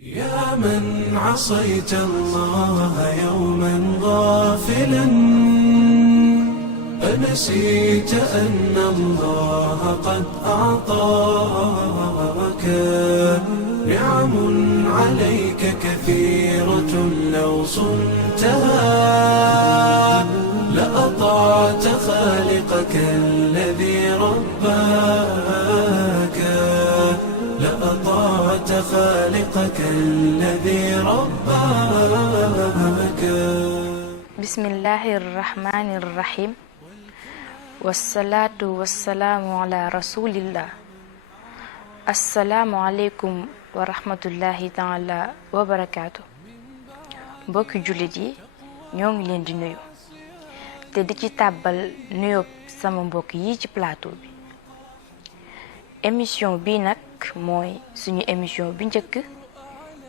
يا من عصيت الله يوما غافلا أنسيت أن الله قد أعطاك نعم عليك كثيرة لو صنتها لأطعت خالقك الذي رباك لأطعت خالقك الذي رباك. بسم الله الرحمن الرحيم والصلاة والسلام على رسول الله. السلام عليكم ورحمة الله تعالى وبركاته. mbokki jullit yi ñoo ngi leen di nuyu te di ci tàbbal nuyoo sama mbokk yi ci plateau bi. émission bi nag mooy suñu émission bi njëkk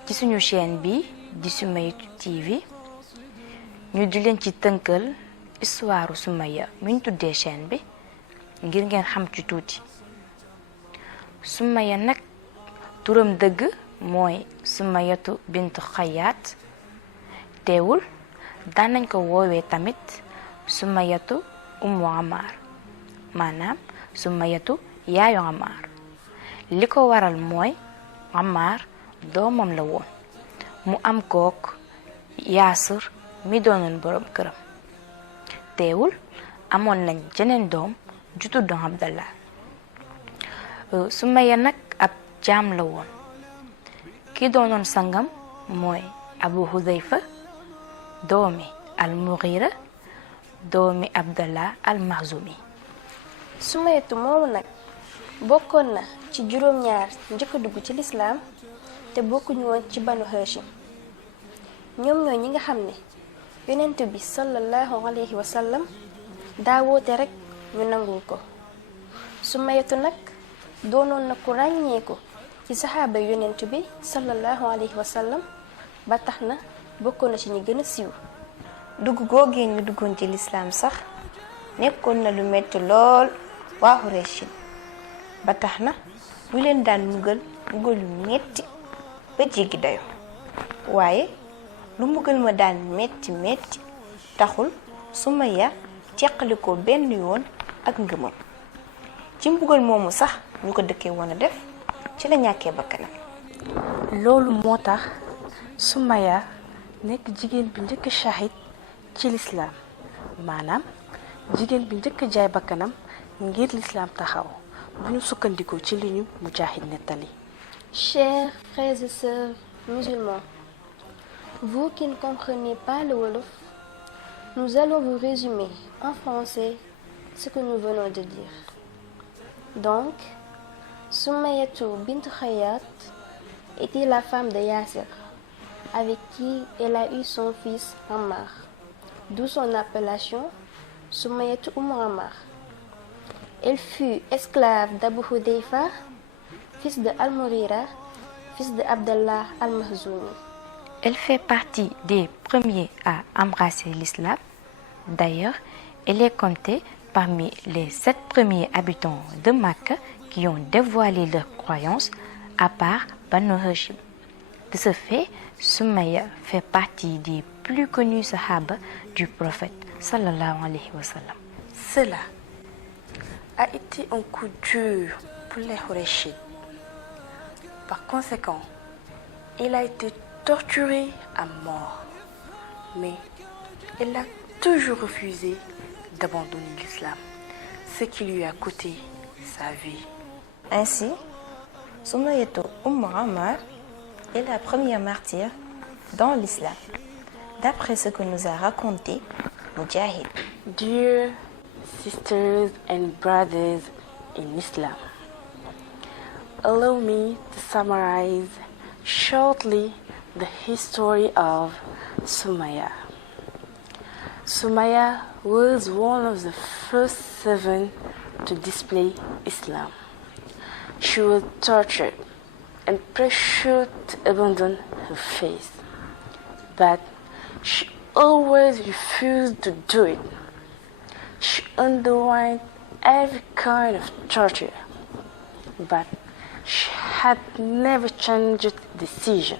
ci suñu chaîne bi di Soumaya TV ñu di leen ci tënkal histoire Soumaya mi ñu tuddee chaîne bi ngir ngeen xam ci tuuti. Soumaya nag turam dëgg mooy Soumayatu bintu Xayaat teewul daan nañ ko woowee tamit Soumayatu ummu Amar maanaam Soumayatu yaayu Amar. li ko waral mooy Amar doomam la woon mu am kook Yaasir mi doonoon borom këram teewul amoon nañ jeneen doom ju tudd Abdallah. Soumaya nag ab jaam la woon ki doonoon sangam mooy Abu Hudayfa doomi al-Mughira doomi Abdallah al-Makhzumi. Soumayatu moomu nag bokkoon na ci juróom-ñaar njëkk a dugg ci lislaam te bokkuñu woon ci banu Hashim. ñoom ñooy ñi nga xam ne yonent bi sallallahu alayhi wa sallam daa woote rek ñu nangul ko. Soumayatu nag doonoon na ku ràññeeku ci saxaaba yonent bi sallallahu alayhi wa sallam ba tax na bokkoon na ci ñi gën a siiw. dugg googee ñu duggoon ci lislaam sax nekkoon na lu metti lool waa Quraysh ba tax na ñu leen daan mbugal yu metti ba jéggi dayo waaye lu mbugal ma daan metti taxul Soumaya teqalikoo benn yoon ak ngëmam. ci mbugal moomu sax ñu ko dëkkee woon a def ci la ñàkkee bakkanam. loolu moo tax Soumaya nekk jigéen bi njëkk shahid ci lislaam maanaam jigéen bi njëkk jaay bakkanam ngir lislaam taxaw bu ñu sukkandikoo ci li ñu Mujaahid nettali. Chers frères et sœurs musulmans, vous qui ne comprenez pas le Wolof, nous allons vous résumer en français ce que nous venons de dire. Donc, Soumayatu bint Khayat était la femme de Yaasir, avec qui elle a eu son fils Ammar, d'où son appellation Soumayatu Ammar. Elle fut esclave d'Abu Hudayfa, fils de Al-Mughira, fils de Abdallah al-Makhzumi. Elle fait partie des premiers à embrasser l'islam. D'ailleurs, elle est comptée parmi les 7 premiers habitants de Makka qui ont dévoilé leur croyance à part Banu Hashim. De ce fait, Soumaya fait partie des plus connus sahaba du prophète sallallahu alayhi wa sallam. Cela a été un coup dur pour les Qurayshites. Par conséquent, il a été torturé à mort, mais il a toujours refusé d'abandonner l'islam, ce qui lui a coûté sa vie. Ainsi, Soumayatu Ummu Amar est la première martyre dans l'islam, d'après ce que nous a raconté Mujaahid. Dear sisters and brothers in Islam, allow me to summarize shortly the history of Soumaya. Soumaya was one of the first 7 to display Islam. She was tortured and pressured to abandon her faith, but she always refused to do it. She underwent every kind of torture, but she had never changed decision.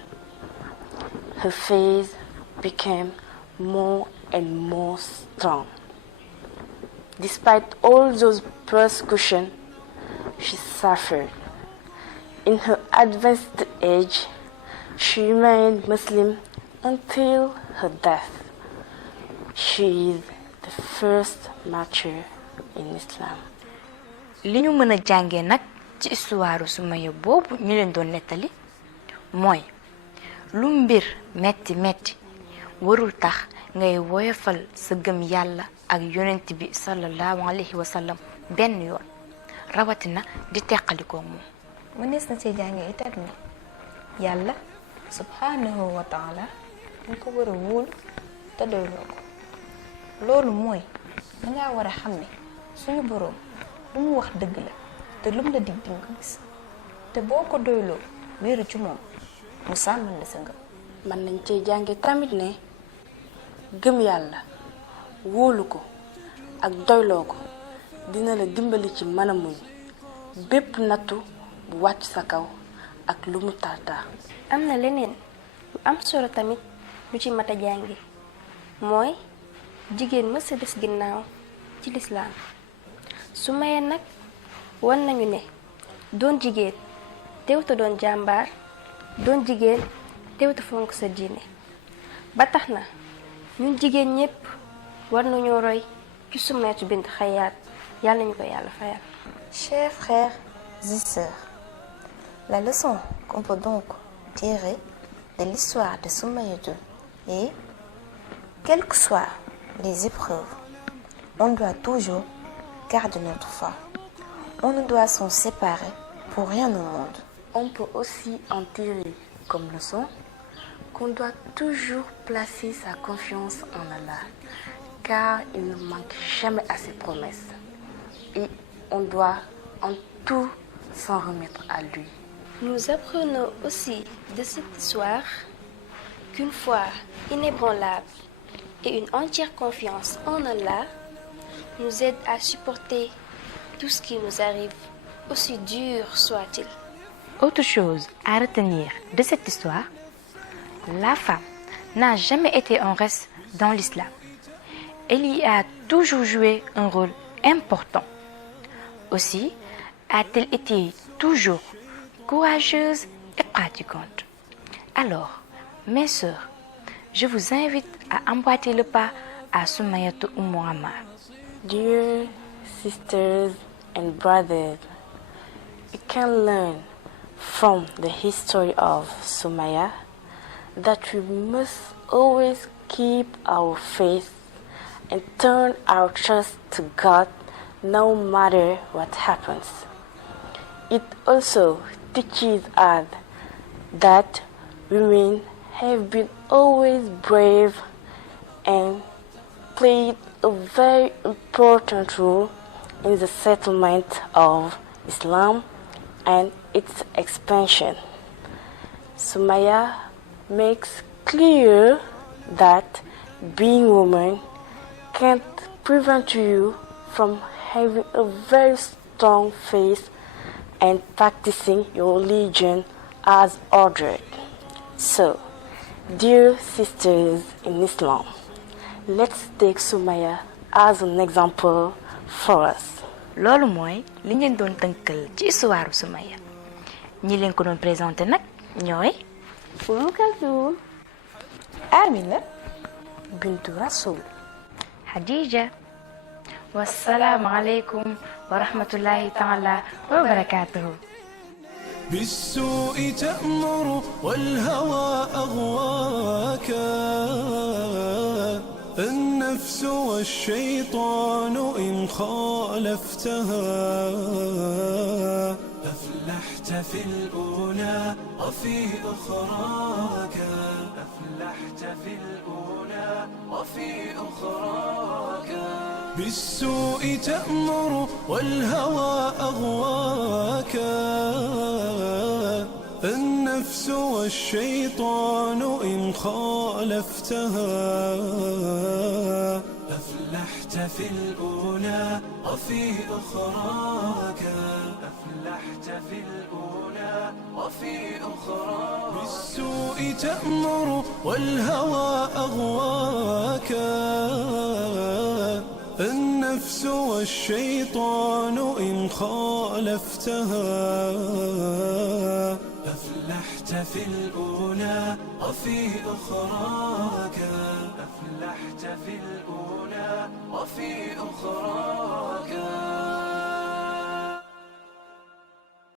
her faith became more and more strong. Despite all those persecutions she suffered, in her advanced age, she remained Muslim until her death. She is the first martyr in Islam. li ñu mën a jàngee nag ci histoire Sumaya boobu ñu leen doon nettali mooy lu mbir metti metti warul tax ngay woyofal sa gëm yàlla ak yonent bi sallallahu alayhi wa sallam benn yoon rawatina di teqalikoo moom. mënees na ci jàngee itam ni yàlla subhanahu wa taala dañ ko war a wóolu te doyloo ko loolu mooy dangaa war a xam ne suñu boroom lu mu wax dëgg la te lu mu la dig dinga ko gis te boo ko doyloo wéeru ci moom mu sàmmal la sa ngëm. mën nañ cee jànge tamit ne gëm yàlla wóolu ko ak doyloo ko dina la dimbali ci mën a muñ bépp nattu bu wàcc sa kaw ak lu mu tartaa. am na leneen lu am solo tamit lu ci mat a jàngi mooy jigéen mës a des ginnaaw ci lislaam Sumaya nag wan nañu ne doon jigéen teewta doon jàmbaar doon jigéen teewta fonk sa diine ba tax na ñun jigéen ñépp war nañoo roy ci Sumayatu bint Xayyaat yàlla nañu ko yàlla fayal. Chers frères et sœurs, la leçon qu'on peut donc tirer de l'histoire de Soumaïatou est, quelles que soient les épreuves, on doit toujours garder notre foi. On ne doit s'en séparer pour rien au monde. On peut aussi en tirer comme leçon qu'on doit toujours placer sa confiance en Allah, car il ne manque jamais à ses promesses. Et on doit en tout s'en remettre à lui. Nous apprenons aussi de cette histoire qu'une foi inébranlable et une entière confiance en Allah nous aident à supporter tout ce qui nous arrive, aussi dur soit-il. Autre chose à retenir de cette histoire, la femme n'a jamais été en reste dans l'islam. Elle y a toujours joué un rôle important. Aussi a-t-elle été toujours courageuse et pratiquante. Alors, mes sœurs, je vous invite à emboîter le pas à Soumayatou Ammar. Dear sisters and brothers, you can learn from the history of Sumaya that we must always keep our faith and turn our trust to God no matter what happens. It also teaches us that women have been always brave and played a very important role in the settlement of Islam and its expansion. Sumaya makes clear that being a woman can't prevent you from having a very strong faith and practicing your religion as ordered. So, dear sisters in Islam, let's take Sumaya as an example for us. loolu mooy li ngeen doon tënkal ci histoire Sumaya ñi leen ko doon présenté nag ñooy Umm Kalsoum, Amina Bintu Rasoul. Hadija. Wassalaamu aleykum wa rahmatullahi taala wa barakatuhu. بالسوء تأمر والهوى أغواك النفس والشيطان إن خالفتها أفلحت في الأولى وفي أخراك أفلحت في الأولى وفي أخراك بالسوء تأمر والهوى أغواك النفس والشيطان إن خالفتها أفلحت في الأولى وفي أخراك، أفلحت في الأولى وفي أخراك. بالسوء تأمر والهوى أغواك، النفس والشيطان إن خالفتها. أفلحت في الأولى وفي أخراك، أفلحت في الأولى وفي أخراك.